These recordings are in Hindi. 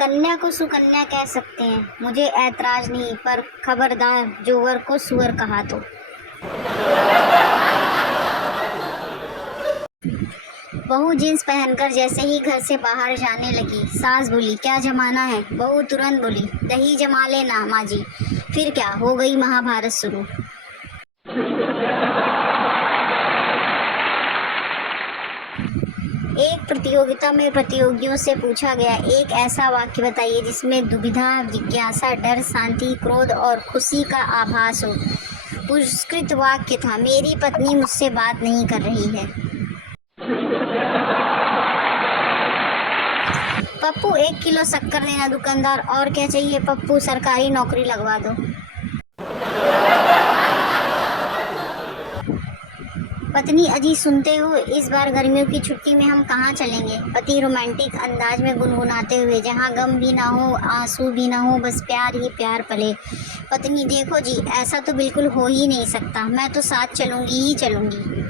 कन्या को सुकन्या कह सकते हैं, मुझे ऐतराज नहीं, पर खबरदार जो वर को सुअर कहा तो। बहू जींस पहनकर जैसे ही घर से बाहर जाने लगी, सास बोली, क्या जमाना है। बहू तुरंत बोली, दही जमा लेना माँ जी। फिर क्या, हो गई महाभारत शुरू। एक प्रतियोगिता में प्रतियोगियों से पूछा गया, एक ऐसा वाक्य बताइए जिसमें दुविधा, जिज्ञासा, डर, शांति, क्रोध और खुशी का आभास हो। पुरस्कृत वाक्य था, मेरी पत्नी मुझसे बात नहीं कर रही है। पप्पू 1 किलो शक्कर देना दुकानदार। और क्या चाहिए पप्पू, सरकारी नौकरी लगवा दो। पत्नी, अजी सुनते हो, इस बार गर्मियों की छुट्टी में हम कहाँ चलेंगे। पति रोमांटिक अंदाज में गुनगुनाते हुए, जहाँ गम भी ना हो, आंसू भी ना हो, बस प्यार ही प्यार पले। पत्नी, देखो जी, ऐसा तो बिल्कुल हो ही नहीं सकता, मैं तो साथ चलूंगी ही चलूंगी।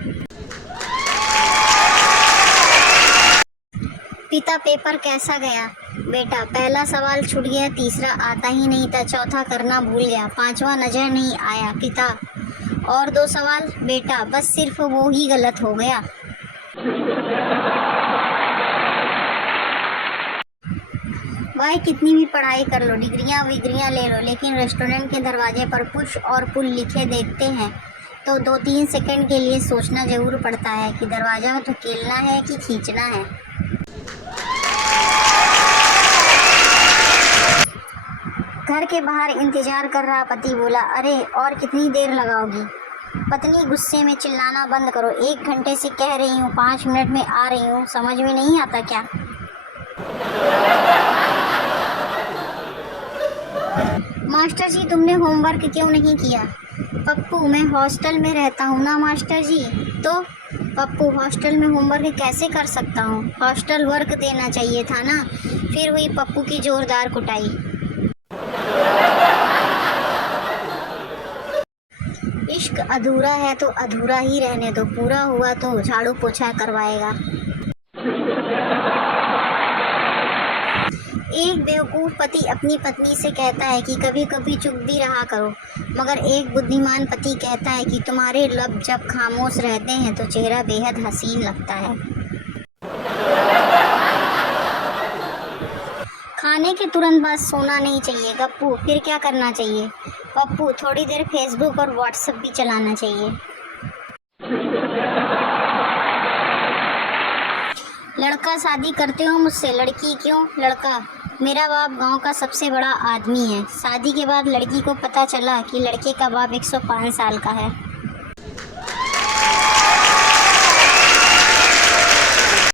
पिता, पेपर कैसा गया। बेटा, पहला सवाल छूट गया, तीसरा आता ही नहीं था, चौथा करना भूल गया, पांचवा नजर नहीं आया। पिता, और 2 सवाल। बेटा, बस सिर्फ वो ही गलत हो गया। भाई, कितनी भी पढ़ाई कर लो, डिग्रियां विग्रियां ले लो, लेकिन रेस्टोरेंट के दरवाजे पर पुश और पुल लिखे देखते हैं तो 2-3 सेकंड के लिए सोचना जरूर पड़ता है कि दरवाजा धकेलना है कि खींचना है। घर के बाहर इंतजार कर रहा पति बोला, अरे और कितनी देर लगाओगी। पत्नी गुस्से में, चिल्लाना बंद करो, 1 घंटे से कह रही हूँ, 5 मिनट में आ रही हूँ, समझ में नहीं आता क्या। मास्टर जी, तुमने होमवर्क क्यों नहीं किया। पप्पू, मैं हॉस्टल में रहता हूँ ना मास्टर जी। तो पप्पू, हॉस्टल में होमवर्क कैसे कर सकता हूँ, हॉस्टल वर्क देना चाहिए था ना। फिर हुई पप्पू की जोरदार कुटाई। इश्क अधूरा है तो अधूरा ही रहने दो, पूरा हुआ तो झाड़ू पोछा करवाएगा। एक बेवकूफ़ पति अपनी पत्नी से कहता है कि कभी कभी चुप भी रहा करो, मगर एक बुद्धिमान पति कहता है कि तुम्हारे लब जब खामोश रहते हैं तो चेहरा बेहद हसीन लगता है। खाने के तुरंत बाद सोना नहीं चाहिए। गप्पू, फिर क्या करना चाहिए। पप्पू, थोड़ी देर फेसबुक और व्हाट्सएप भी चलाना चाहिए। लड़का, शादी करते हो मुझसे। लड़की, क्यों। लड़का, मेरा बाप गांव का सबसे बड़ा आदमी है। शादी के बाद लड़की को पता चला कि लड़के का बाप 105 साल का है।